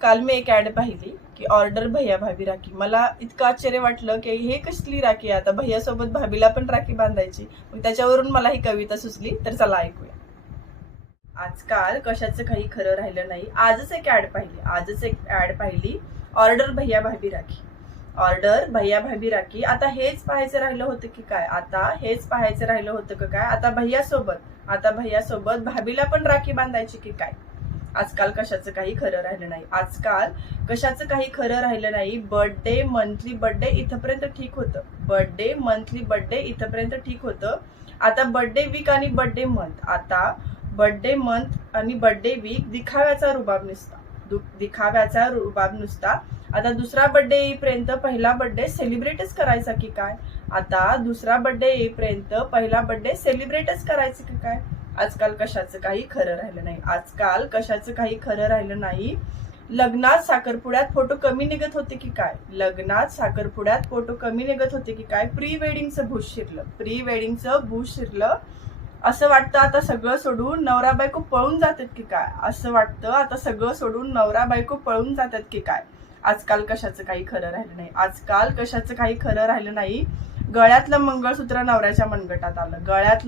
काल मी एक ऍड पाहिली की ऑर्डर भैया भाभी राखी. मला इतकं आश्चर्य वाटलं की हे कसली राखी, आता भैया सोबत भाभीला पण राखी बांधायची. मग त्याच्यावरून मला ही कविता सुचली, तर चला ऐकूया. आजकाल कशाचं काही खरं राहिलं नाही. आजच एक ऍड पाहिली, ऑर्डर भैया भाभी राखी. ऑर्डर भैया भाभी राखी. आता हेच पाहायचं राहिलं होतं की काय? आता भैया सोबत भाभीला पण राखी बांधायची की काय? आजकाल कशाचं काही खरं राहिलं नाही. बर्थडे मंथली बर्थडे इथपर्यंत ठीक होतं. आता बर्थडे वीक आणि बर्थडे वीक दिखाव्याचा रुबाब नुसता. आता दुसरा बर्थडे येईपर्यंत पहिला बर्थडे सेलिब्रेटच करायचा की काय? आजकाल कशाचं काही खरं राहिलं नाही. लग्नात साखरपुड्यात फोटो कमी निघत होते की काय? प्री वेडिंगचं भूत शिरलं. असं वाटतं आता सगळं सोडून नवरा बायको पळून जातात की काय? आजकाल कशाचं काही खरं राहिलं नाही. गळ्यातलं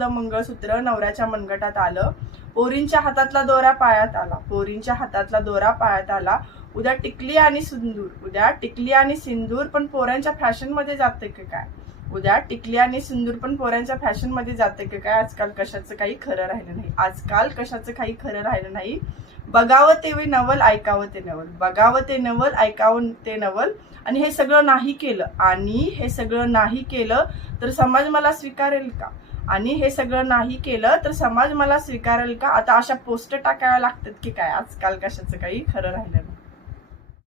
मंगळसूत्र नवऱ्याच्या मनगटात आलं. पोरींच्या हातातला दोरा पायात आला. उद्या टिकली आणि सिंदूर पण पोरांच्या फॅशन मध्ये जाते की काय? आजकाल कशाचं काही खरं राहिलं नाही. बघावं ते नवल, ऐकावं ते नवल. आणि हे सगळं नाही केलं तर समाज मला स्वीकारेल का? आता अशा पोस्ट टाकायला लागतात की काय? आजकाल कशाचं काही खरं राहिलं नाही.